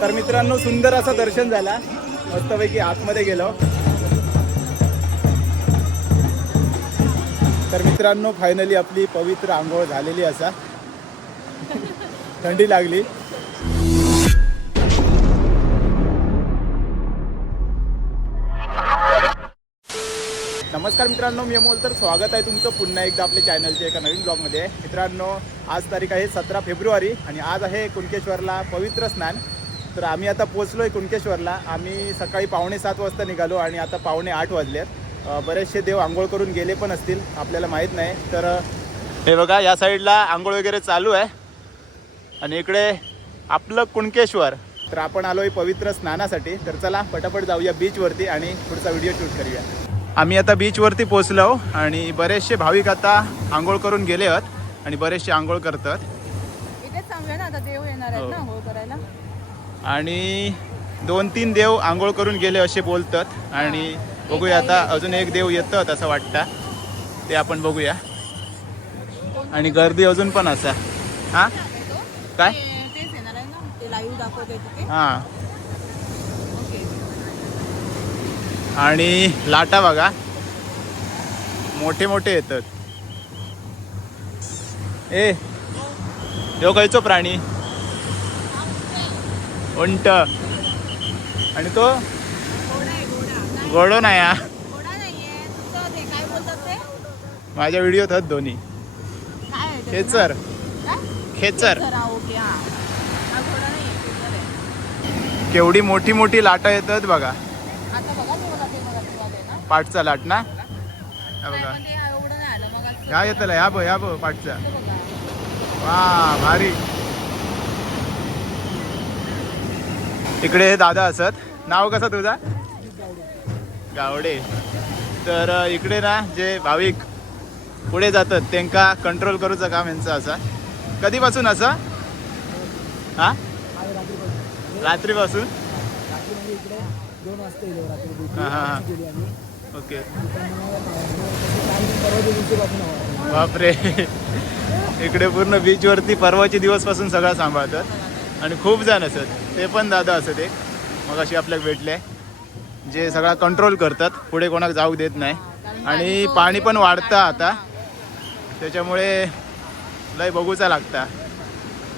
तर मित्रांनो सुंदर असं दर्शन झाला, मस्तपैकी आतमध्ये गेलो. तर मित्रांनो फायनली आपली पवित्र आंघोळ झालेली असा. थंडी लागली. नमस्कार मित्रांनो, मी अमोल. तर स्वागत आहे तुमचं पुन्हा एकदा आपल्या चॅनलच्या एका नवीन ब्लॉगमध्ये. मित्रांनो आज तारीख आहे 17 फेब्रुवारी आणि आज आहे कुणकेश्वरला पवित्र स्नान. तर आम्ही आता पोचलो आहे कुणकेश्वरला. आम्ही सकाळी 7:45 वाजता निघालो आणि आता 7:45 वाजलेत. बरेचसे देव आंघोळ करून गेले पण असतील, आपल्याला माहीत नाही. तर हे बघा या साईडला आंघोळ वगैरे चालू आहे आणि इकडे आपलं कुणकेश्वर. तर आपण आलो आहे पवित्र स्नानासाठी. तर चला पटापट जाऊया बीचवरती आणि पुढचा व्हिडिओ शूट करूया. आम्ही आता बीचवरती पोचलो आणि बरेचसे भाविक आता आंघोळ करून गेले आहेत आणि बरेचसे आंघोळ करतात. इथे सांगूया ना, आता देव येणार आहेत ना आंघोळ करायला. आणि 2-3 देव आंघोळ करून गेले असे बोलतात आणि बघूया आता अजून एक देव येतं असं वाटतं, ते आपण बघूया. आणि गर्दी अजून पण असा. हां काय तेच येणार आहे ना, ते लाईव्ह दाखवते तिथे. हां. आणि लाटा बघा मोठे मोठे येतात. ए देव खायचो प्राणी उंट आणि तो घोडो नाही. घोडा नाहीये तुमचं, ते काय बोलतात ते? माझ्या व्हिडिओत आहेत दोन्ही. काय आहे ते? खेचर काय? खेचर. जरा ओके. हा हा घोडा नाहीये, खेचर आहे. केवढी मोठी मोठी लाटा येतात बघा. आता बघा ते बघा ते बघा ते आले ना. पाठचा लाट ना. हा नाही, बघा पण ते एवढं नाही आलं मग आज. ह्या येतला ह्या बघ पाठचा. ते बघा. वा भारी. इकडे दादा असत. नाव कसं तुझा? गावडे. तर इकडे ना जे भाविक पुढे जातात त्यांना कंट्रोल करूचं काम यांचं असं. कधीपासून असं? हां रात्रीपासून. हां हां ओके. बापरे. इकडे पूर्ण बीचवरती परवाचे दिवसपासून सगळं सांभाळतात आणि खूप जण असत. ते पण दादा असत एक मग अशी आपल्याला भेटले जे सगळा कंट्रोल करतात, पुढे कोणाला जाऊ देत नाही. आणि पाणी पण वाढतं आता, त्याच्यामुळे लय बघूचा लागता.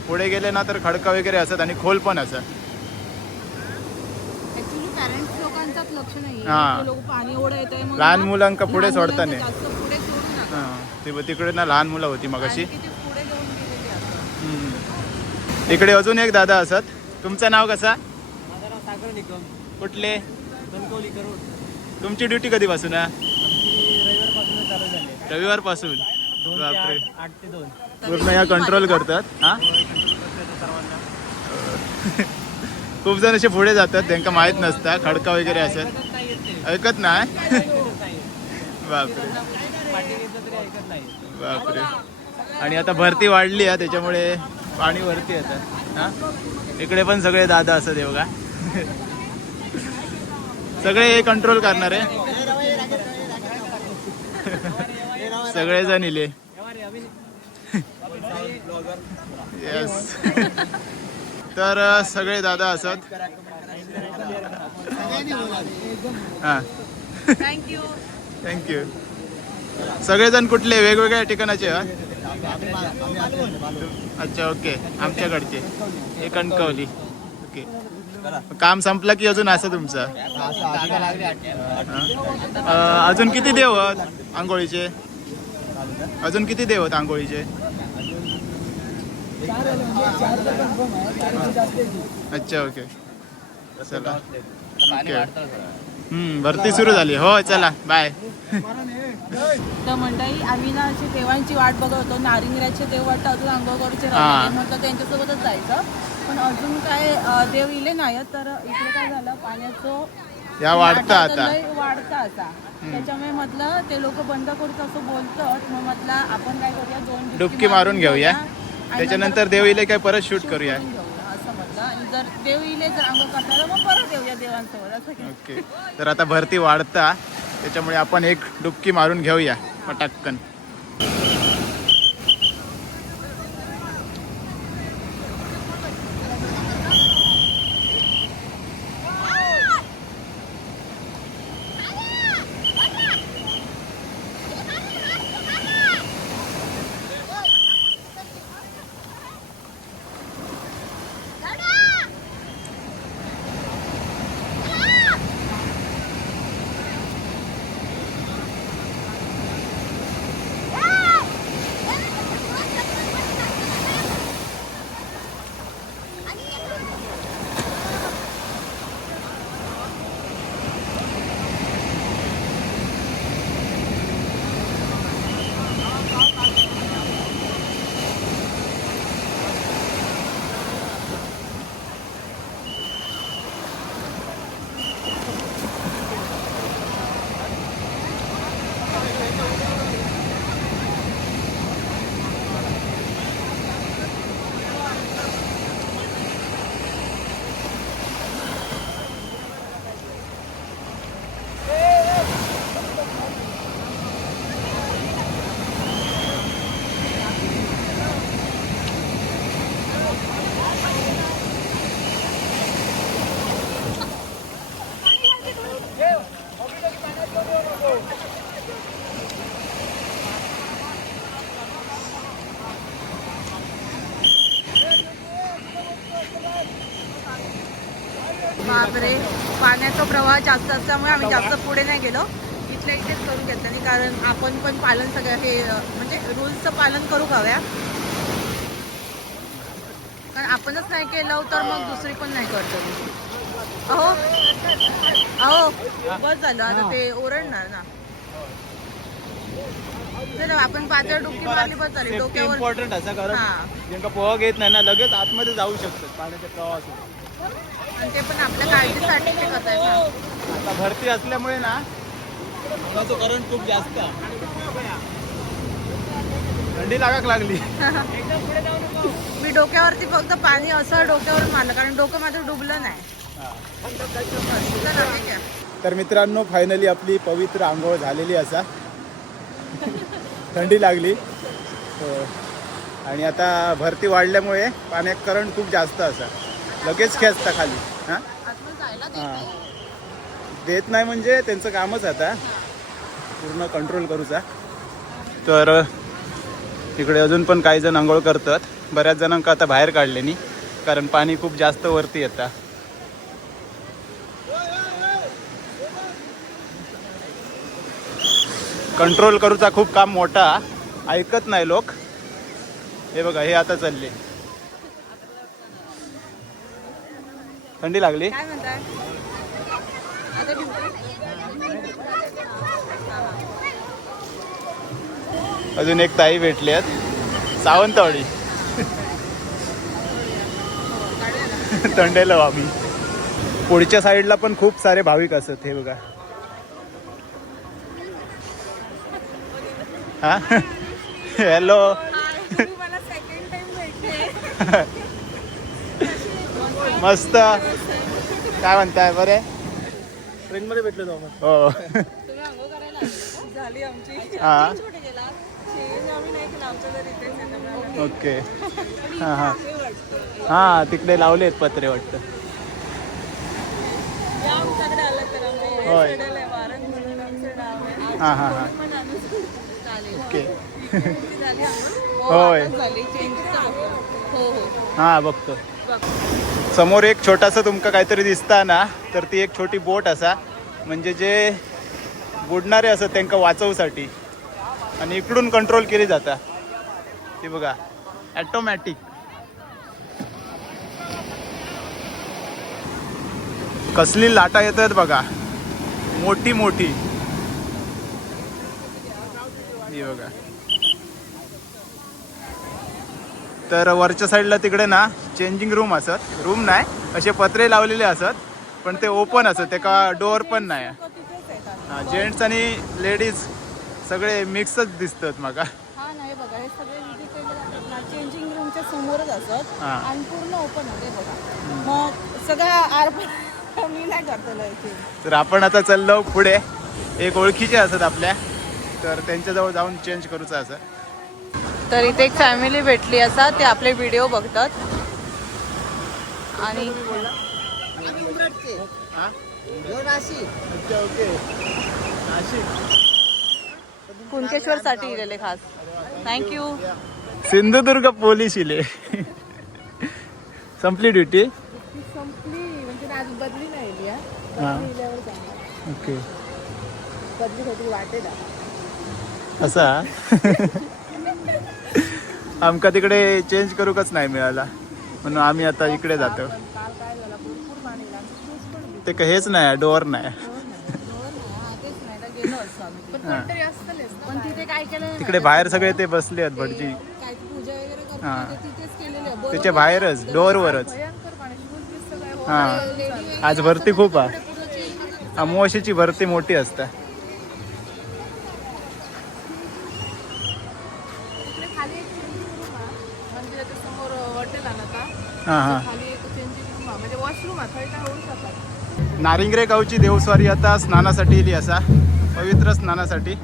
पुढे गेले ना तर खडका वगैरे असत आणि खोल पण असत. ऍक्च्युली पॅरेंट्स लोकांचाच लक्ष नाही. हां. लोक पाणी एवढं येतंय मग लहान मुलांका पुढे सोडता नाही. जास्त पुढे सोडू नका. हां ते तिकडे ना लहान मुलं होती मग अशी. आणि किती पुढे जाऊन गेलेली असतात. इकडे अजून एक दादा असत. तुमचं नाव कसं? माझं नाव सागर निकम, कुठले? कणकवली करोड. तुमची ड्युटी कधीपासून आहे? रविवारपासून चालू झाले. रविवारपासून. 2 ते बापरे. 8 ते 2. पूर्ण या कंट्रोल करतात. हां सर्वांना खूप जण असे पुढे जातात, त्यांना माहीत नसतं खडका वगैरे असत. ऐकत नाही येत ते. ऐकत नाही. ऐकतच नाही. बापरे पाठी घेतलं तरी ऐकत नाही. बापरे. आणि आता भरती वाढली आहे त्याच्यामुळे पाणी वरती येतं. हां इकडे पण सगळे दादा असत हे बघा. सगळे कंट्रोल करणारे सगळेजण इले. येस. तर सगळे दादा असत. हां थँक्यू. थँक्यू. सगळेजण कुठले वेगवेगळ्या ठिकाणाचे? अच्छा ओके. आमच्याकडचे हे कणकवली. ओके. काम संपलं की अजून असं तुमचं? अजून किती देव आहेत आंघोळीचे? अजून किती देव आहेत आंघोळीचे? अच्छा ओके. चला ओके. भरती सुरू झाली. हो चला बाय. तर मंडळी आम्ही ना अशी देवांची वाट बघत होतो. नारिंगऱ्याचे देव वाटतं अजून आंघोळ करूचे हां. राहिले. म्हटलं त्यांच्यासोबतच जायचं, पण अजून काय देव इले नाहीत. तर इकडे काय झालं, पाण्याचं या वाढतं आता. वाढतं आता. त्याच्यामुळे म्हटलं ते लोक बंद करूच असं बोलतात. मग म्हटलं आपण काय करूया, 2 डुबकी मारून घेऊया. आणि त्याच्यानंतर देव इले काय परत शूट करूया. करून घेऊया असं म्हटलं. आणि जर देव इले जर आंघोळ करताना मग परत येऊया देवांसोबत असं की. ओके. तर आता भरती वाढता त्याच्यामुळे आपण एक डुबकी मारून घेऊया पटाक्कन. बापरे, पाण्याचा प्रवाह जास्त असल्यामुळे आम्ही जास्त पुढे नाही गेलो, इथल्या इथेच करून घेतलं नाही, कारण आपण पण पालन सगळं हे म्हणजे रूल्सचं पालन करू हव्या, कारण आपणच नाही केलं तर मग दुसरी पण नाही करतो. अहो अहो बस झालं आता, ते ओरडणार ना. चला आपण पातळ डुबकी मारली बस झाली डोक्यावर. इम्पॉर्टंट असं कारण हा, ज्यांका पोहा घेत नाही ना लगेच आतमध्ये जाऊ शकतात पाण्याच्या प्रवासात. आणि ते पण आपल्या काळजीसाठी ते करायचं. आता भरती असल्यामुळे ना तो करंट खूप जास्त आहे. थंडी लागाक लागली. मी डोक्यावरती फक्त पाणी असं डोक्यावर मारलं, कारण डोकं माझं डुबलं नाही. चला, ठीक आहे. तर मित्रांनो फायनली आपली पवित्र आंघोळ झालेली असा. थंडी लागली हो. आणि आता भरती वाढल्यामुळे पाण्यात करंट खूप जास्त असा, लगेच खेचता खाली. हां आतमध्ये जायला देत हां, नाही. देत नाही म्हणजे त्यांचं कामच आता पूर्ण कंट्रोल करूचा. तर इकडे अजून पण काही जण आंघोळ करतात. बऱ्याच जणांका आता बाहेर काढले नाही, कारण पाणी खूप जास्त वरती येतं. कंट्रोल करूचा खूप काम मोठा, ऐकत नाही लोक. हे बघा, हे आता चालले. थंडी लागली. काय म्हणताय आता ड्युटी? अजून एक ताई भेटली आहेत, सावंतवाडी. थंडेलो आम्ही. पुढच्या साईडला पण खूप सारे भाविक असत. हे बघा. हा हॅलो. तुम्ही मला सेकंड टाइम भेटले. मस्त. काय म्हणताय, बरे? ट्रेन मध्ये भेटलो जाऊ. हो. तुम्ही आंघोळ करायला आले का? झाली आमची. हा. चेंज कुठे गेला? चेंज आम्ही नाही केला, आमच्या घरी इथेच आहे त्यामुळे. ओके. हां हां हां, तिकडे लावलेत पत्रे वाटतं. या आमच्याकडे आलं तर आम्ही होय. शेडेल आहे, वारंग म्हणून आमचं नाव आहे. हां हां हां. पण आणून चालेल. ओके. तुमची झाली आंघोळ? हो, होय. आताच झाली. चेंजचं बघतो. हो हो हां बघतो. बघ. समोर एक छोटासा तुमका काहीतरी दिसता ना, तर ती एक छोटी बोट असा, म्हणजे जे बुडणारे असत त्यांना वाचवसाठी, आणि इकडून कंट्रोल केली जाता. ती बघा, ॲटोमॅटिक. कसली लाटा येत आहेत बघा, मोठी मोठी. ही बघा. तर वरच्या साईडला तिकडे ना चेंजिंग रूम असत. रूम नाही, असे पत्रे लावलेले असत, पण ते ओपन असत, त्याका डोअर पण नाही. जेंट्स आणि लेडीज सगळे मिक्सच दिसतात माका. हा नाही बघा, हे सगळे विधी केले जातात ना चेंजिंग रूमच्या समोरच असत, हा. आणि पूर्ण ओपन होते बघा. मग सगळं आरपार मी नाही करतो इथे. तर आपण आता चाललो पुढे. एक ओळखीचे असत आपल्या, तर त्यांच्याजवळ जाऊन चेंज करूचं असं. तर इथे एक फॅमिली भेटली असा, ते आपले व्हिडिओ बघतात. आणि कुणकेश्वर साठी इलेले खास. थँक्यू. सिंधुदुर्ग पोलीस इले. संपली ड्युटी. संपली म्हणजे आज बदली नाही हा. बदली ओके. होती वाटेल. असा आमका तिकडे चेंज करूकच नाही मिळाला, म्हणून आम्ही आता इकडे जातो. काल काय झालं, भरपूर पाणी लागलं. ते हेच नाही, डोअर नाही. पण तिथे काय केलं, तिकडे बाहेर सगळे ते बसले आहेत भटजी. काय पूजा वगैरे करतो हा. ते तिथेच केलेलं आहे. त्याच्या बाहेरच, डोअरवरच. भयंकर पाणी, शूज बीज सगळे हा. लेडी आज भरती खूप आहे. पुढे change अमावस्येची भरती मोठी असते. इकडे खाली एक चेंजिंग रूम आहे, मंदिराच्या समोर हॉटेल आहे ना का, हां हां. खाली एक चेंजिंग रूम आहे, म्हणजे वॉशरूम आहे, थंड होऊ शकतात. नारिंगरे गावची देवस्वारी आता स्नानासाठी इली असा, पवित्र स्नानासाठी.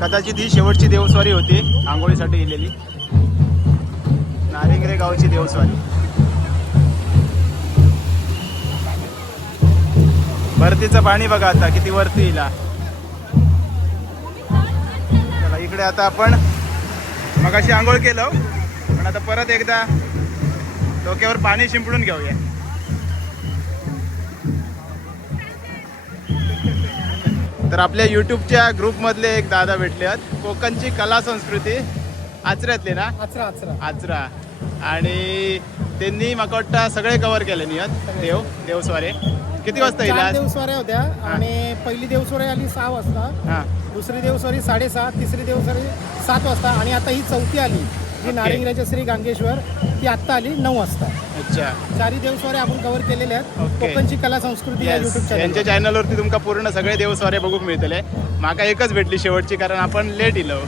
कदाचित ही शेवटची देवस्वारी होती आंघोळीसाठी इलेली. नारिंगरे गावची देवस्वारी. भरतीचं पाणी बघा आता किती वरती येईल. चला इकडे आता आपण मगाशी आंघोळ केलं पण आता परत एकदा डोक्यावर पाणी शिंपडून घेऊया. तर आपल्या यूट्यूबच्या ग्रुपमधले एक दादा भेटले आहेत. कोकणची कला संस्कृती आचऱ्यातले ना, आचरा. आणि त्यांनी माका वाटतं सगळे कव्हर केले नियत देवस्वारे. किती वाजता येईल आज? देवस्वाऱ्या होत्या आणि पहिली देवस्वारी आली 6 वाजता, हां दुसरी देवस्वारी 6:30, तिसरी देवस्वारी 7 वाजता आणि आता ही चौथी आली जी नारिंगराच्या श्री गांगेश्वर, ती आत्ता आली 9 वाजता. अच्छा. चारी देवस्वारी आपण कव्हर केलेल्या आहेत. Okay. कोकणची कला संस्कृती या युट्यूब चॅनल. यांच्या चॅनलवरती तुमका पूर्ण सगळे देवस्वारे बघूक मिळतले. माका एकच भेटली शेवटची कारण आपण लेट इलो.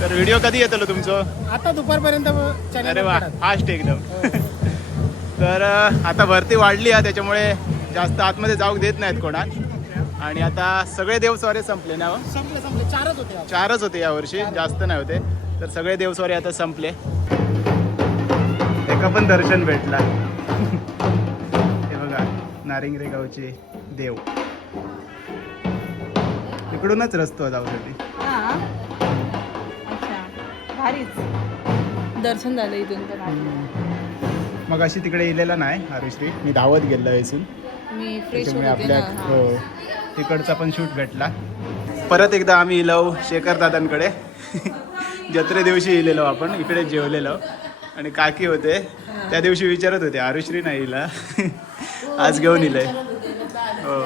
तर व्हिडिओ कधी येतलो तुमचं? आता दुपारपर्यंत चॅनल. अरे वा, फास्ट एकदम. तर आता भरती वाढली आहे त्याच्यामुळे जास्त आतमध्ये जाऊ देत नाहीत कोणा. आणि आता सगळे देवस्वारे संपले ना? संपले 4च होते. 4च होते यावर्षी, जास्त नाही होते. तर सगळे देवस्वारे आता संपले. एका पण दर्शन भेटला. हे बघा नारिंगरे गावचे देव. इकडूनच रस्तो जाऊसाठी. भारीच दर्शन झालं इथून पण. मग अशी तिकडे इलेला नाही हरिश्री, मी धावत गेलो इथून. मी फ्रेश त्याच्यामुळे होते आपल्या ना. हो तिकडचा पण शूट भेटला. परत एकदा आम्ही इलो शेखर दादांकडे. जत्रे दिवशी इलेलो आपण, इकडे जेवलेलो. आणि काकी होते त्या दिवशी विचारत होते हरिश्री नाही इला. आज घेऊन इलंय. हो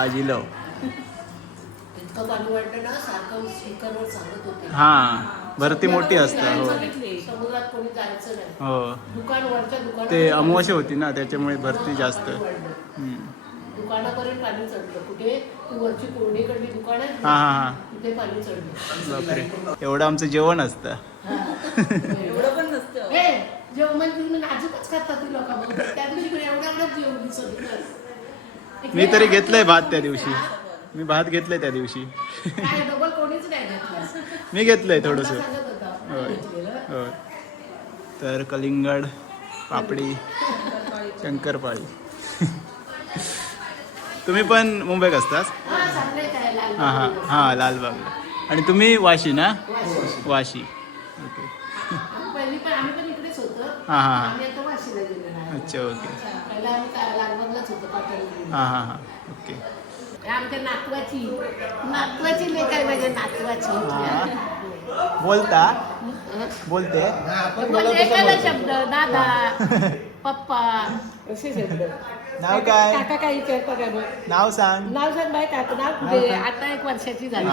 आज इलो. हां भरती मोठी असतं. हो समुद्रात कोणी जायचं नाही. हो दुकान वरच्या दुकानात ते अमावास्या होती ना त्याच्यामुळे भरती जास्त. दुकानापर्यंत पाणी चढलं. कुठे ती वरची कोरडीकडली दुकान आहे हां हां हां. तिथे पाणी चढलं. बापरे, एवढं आमचं जेवण असतं. एवढं पण नसतं. हे जेवण म्हणजे तुम्ही नाजूकच खातात ती लोक. त्या दिवशी पण एवढं जेवण दिसत होतं. मी तरी घेतलंय भात त्या दिवशी. मी भात घेतलंय त्या दिवशी. काय डबल कोणीच नाही घेतलं. मी घेतलंय थोडस. सांगत होता होय होय. तर कलिंगड, पापडी, शंकरपाळी. तुम्ही पण मुंबईत असतास? हा चांगलंय काय लाल हां हां हां लालबाग. आणि तुम्ही वाशी ना? वाशी. ओके. पहिली पण आम्ही पण इकडेच होतो. हां हां हां. आम्ही आता वाशीला गेलेलो आहे. अच्छा ओके. पहिला आम्ही लालबागलाच होतो पाटण. हां हां हां ओके. आमच्या नातवाची लेक आहे माझ्या नातवाची. बोलता बोलते एखादा शब्द दादा पप्पा असे शब्द. नाव काय? काका काही करता काय बघ. नाव सांग. नाव सांग बाय काका. नाव कुठे? आता 1 वर्षाची झाली.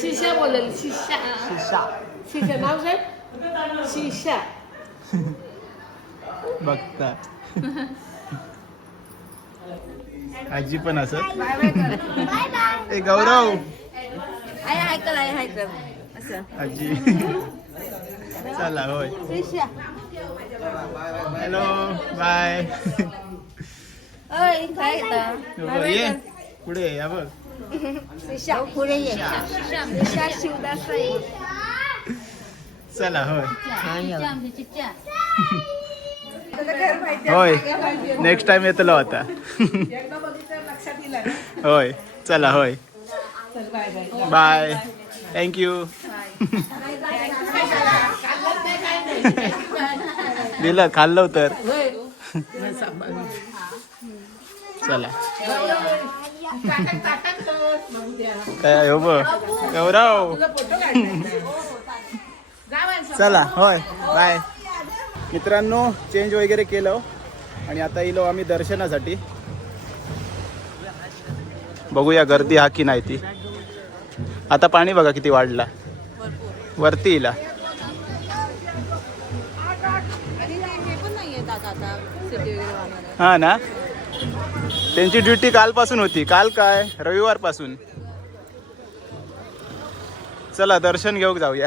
शिष्या बोलेल. शिष्या शिशा. शिष्या नाव साहेब शिष्या. बघता. आजी पण असत. ए गौरव आजी. चला होय. Hello bye. ये पुढे या बघ. चला होय होय. नेक्स्ट टाइम येतलो आता. होय चला होय. बाय. थँक्यू. दिलं खाल्लं तर. चला काय हो बघ गौरव. चला होय बाय. मित्रांनो चेंज वगैरे केलं आणि आता इलो आम्ही दर्शनासाठी. बघूया गर्दी हा की नाही ती. आता पाणी बघा किती वाढला वरती येला. हा ना त्यांची ड्युटी कालपासून होती. काल काय रविवार पासून. चला दर्शन घेऊन जाऊया.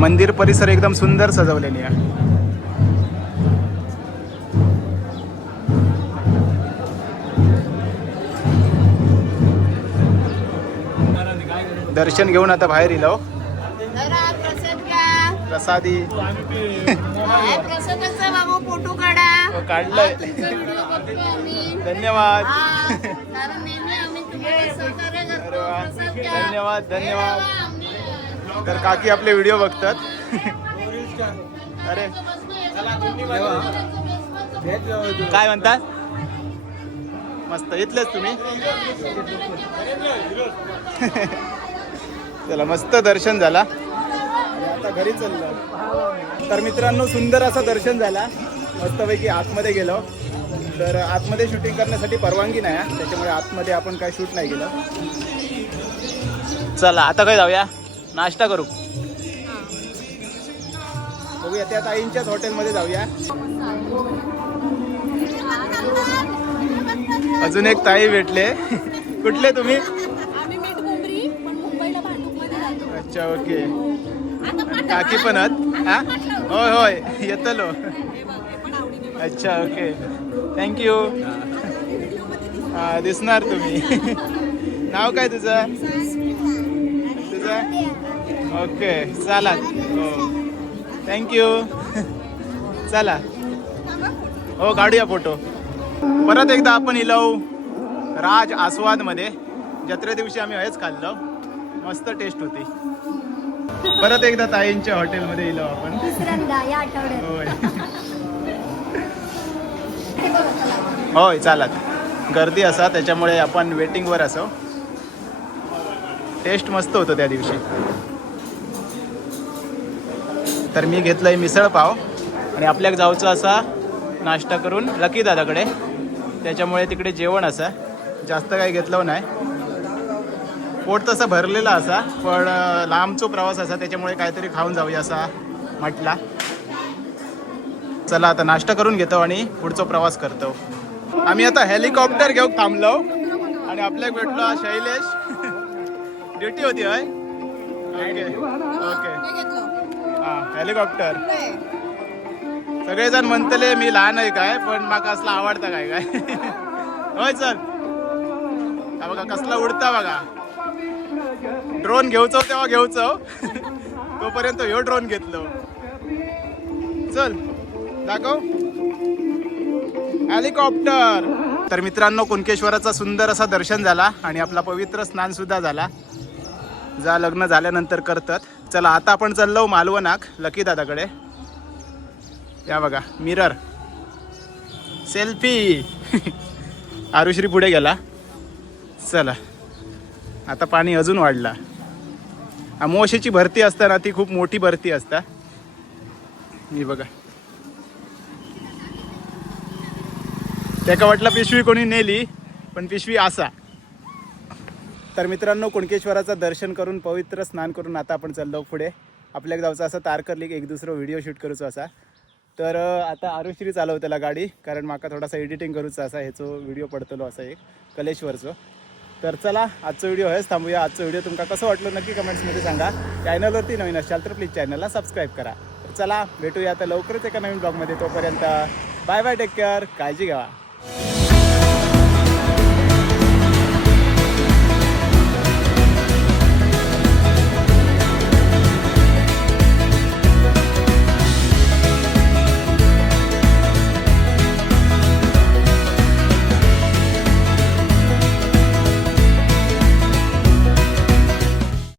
मंदिर परिसर एकदम सुंदर सजवलेली आहे. दर्शन घेऊन आता बाहेर येलो. प्रसादी फोटो काढा. हो, काढलंय. धन्यवाद. अरे वा. धन्यवाद धन्यवाद. तर काकी आपले व्हिडिओ बघतात. अरे काय म्हणतात? मस्त. इथलेच तुम्ही? चला मस्त दर्शन झाला आणि आता घरी चाललो. तर मित्रांनो सुंदर असं दर्शन झाला. मस्तपैकी आतमध्ये गेलो. तर आतमध्ये शूटिंग करण्यासाठी परवानगी नाही आहे, त्याच्यामुळे आतमध्ये आपण काय शूट नाही केलं. चला आता काय जाऊया, नाश्ता करू. बघूया त्या ताईंच्याच हॉटेलमध्ये जाऊया. अजून एक ताई भेटले. कुठले तुम्ही? अच्छा ओके. काकी पण आहात? हा होय होय येतलो. अच्छा ओके थँक्यू. हां दिसणार तुम्ही. नाव काय तुझं? तुझं ओके चला. हो थँक्यू. चला हो काढूया फोटो. परत एकदा आपण इलो राज आस्वादमध्ये. जत्रे दिवशी आम्ही हेच खाल्लं, मस्त टेस्ट होती. परत एकदा ताईंच्या हॉटेलमध्ये इलो आपण. होय होय चालत. गर्दी असा त्याच्यामुळे आपण वेटिंगवर असो. टेस्ट मस्त होतं त्या दिवशी. तर मी घेतलंय मिसळ पाव आणि आपल्याक जाऊचं असा नाश्ता करून लकी दादाकडे. त्याच्यामुळे तिकडे जेवण असा जास्त काही घेतलं नाही. पोट तसं भरलेला असा पण लांबचा प्रवास असा त्याच्यामुळे काहीतरी खाऊन जाऊया असा म्हटला. चला आता नाश्ता करून घेतो आणि पुढचा प्रवास करतो. आम्ही आता हेलिकॉप्टर घेऊन थांबलो आणि आपल्याक भेटलो शैलेश. ड्युटी होती होय. ओके ओके हां हेलिकॉप्टर. सगळेजण म्हणतले मी लहान आहे काय पण माका असला आवडता काय काय. होय चल हा बघा कसला उडता बघा. ड्रोन घेऊचो तेव्हा घेऊचो. तोपर्यंत ह्यो ड्रोन घेतलो. चल दाखव हेलिकॉप्टर. तर मित्रांनो कुणकेश्वराचा सुंदर असा दर्शन झाला आणि आपला पवित्र स्नान सुद्धा झाला. जा लग्न झाल्यानंतर करतात. चला आता आपण चाललो मालवणाक लकी दादाकडे. या बघा मिरर सेल्फी. आरुश्री पुढे गेला. चला आता पाणी अजून वाढला. अमावस्येची भरती असता ना ती खूप मोठी भरती असता. मी बघा त्याका वाटलं पिशवी कोणी नेली पण पिशवी असा. तर मित्रांनो कुणकेश्वराचं दर्शन करून पवित्र स्नान करून आता आपण चाललो पुढे. आपल्याक जाऊचं असं तारकर्लीक एक दुसरं व्हिडिओ शूट करूचो असा. तर आता आरुश्री चालवतेला गाडी कारण माका थोडासा एडिटिंग करूचा असा ह्याचो व्हिडिओ पडतलो असा एक कलेश्वरचो. तर चला आजचा व्हिडिओ हेच थांबूया. आजचा व्हिडिओ तुमका कसं वाटलं नक्की कमेंट्समध्ये सांगा. चॅनलवरती नवीन असाल तर प्लीज चॅनलला सबस्क्राईब करा. तर चला भेटूया आता लवकरच एका नवीन ब्लॉगमध्ये. तोपर्यंत बाय बाय टेक केअर. काळजी घ्या.